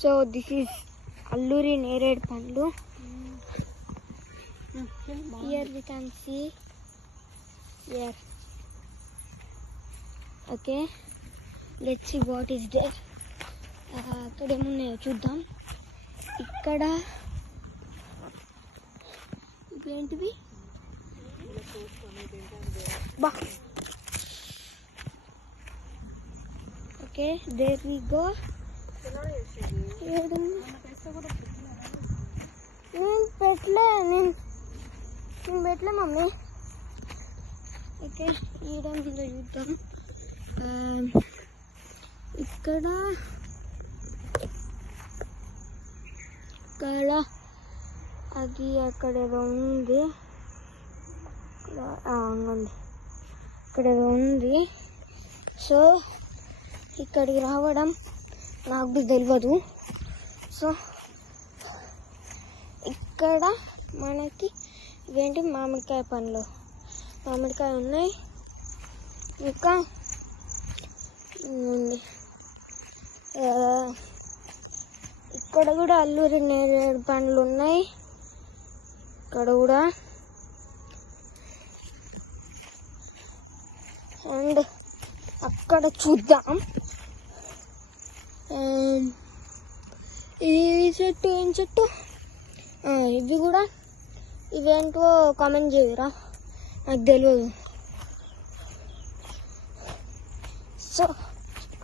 So this is Alluri నేరేడు పండ్లు. Here we can see here. Okay, let's see what is there. అక్కడ ఏమున్నాయో చూద్దాం. ఇక్కడ ఇవేంటివి బా. Okay, there we go. నేను పెట్టలే మమ్మీ. ఓకే, ఈడ ముందు చూద్దాం. ఇక్కడ అది అక్కడ ఏదో ఉంది. ఇక్కడ ఏదో ఉంది. సో ఇక్కడికి రావడం నాకు తెలియదు. సో ఇక్కడ మనకి ఇవేంటి మామిడికాయ పండ్లు, మామిడికాయ ఉన్నాయి. ఇంకా ఉంది ఇక్కడ కూడా అల్లూరి నేరేడు పండ్లు ఉన్నాయి. ఇక్కడ కూడా అండ్ అక్కడ చూద్దాం. ఈ చెట్టు ఏం చెట్టు, ఇవి కూడా ఇవేంటో కామెంట్ చేయరా, నాకు తెలియదు. సో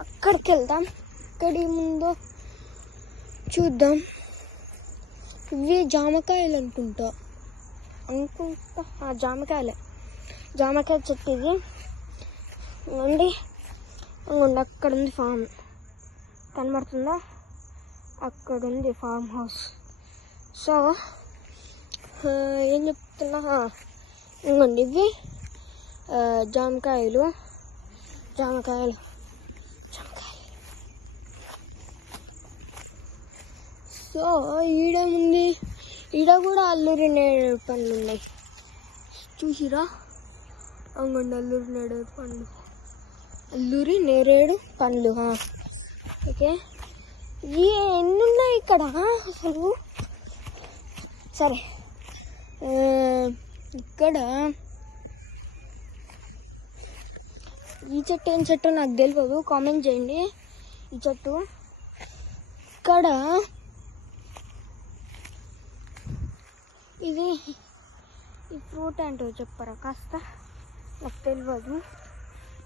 అక్కడికి వెళ్దాం. ఇక్కడి ముందు చూద్దాం. ఇవి జామకాయలు అనుకుంటా. జామకాయ చెట్టు ఇది. అండి అక్కడ ఉంది ఫామ్, కనబడుతుందా? అక్కడ ఉంది ఫామ్ హౌస్. సో ఏం చెప్తున్నా, ఇంకోండి ఇవి జామకాయలు. సో ఈడ కూడా అల్లూరి నేరేడు పండ్లు ఉన్నాయి. చూసిరా? అంగండి అల్లూరి నేరేడు పండ్లు. ఓకే, ఇవి ఎన్ని ఉన్నాయి ఇక్కడ అసలు? సరే, ఇక్కడ ఈ చెట్టు ఏం చెట్టు నాకు తెలియదు, కామెంట్ చేయండి. ఈ చెట్టు ఇక్కడ ఇది ఈ ఫ్రూట్ ఏంటో చెప్పరా కాస్త, నాకు తెలియదు,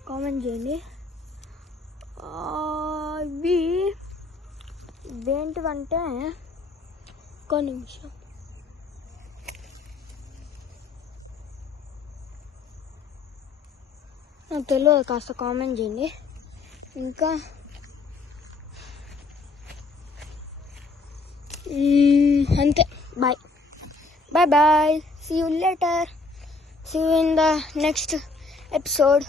కామెంట్ చేయండి. ఇవి ఇవేంటివంటే ఒక్క నిమిషం, నాకు తెలియదు, కాస్త కామెంట్ చేయండి. ఇంకా అంతే. Bye. See you later. See you in the next episode.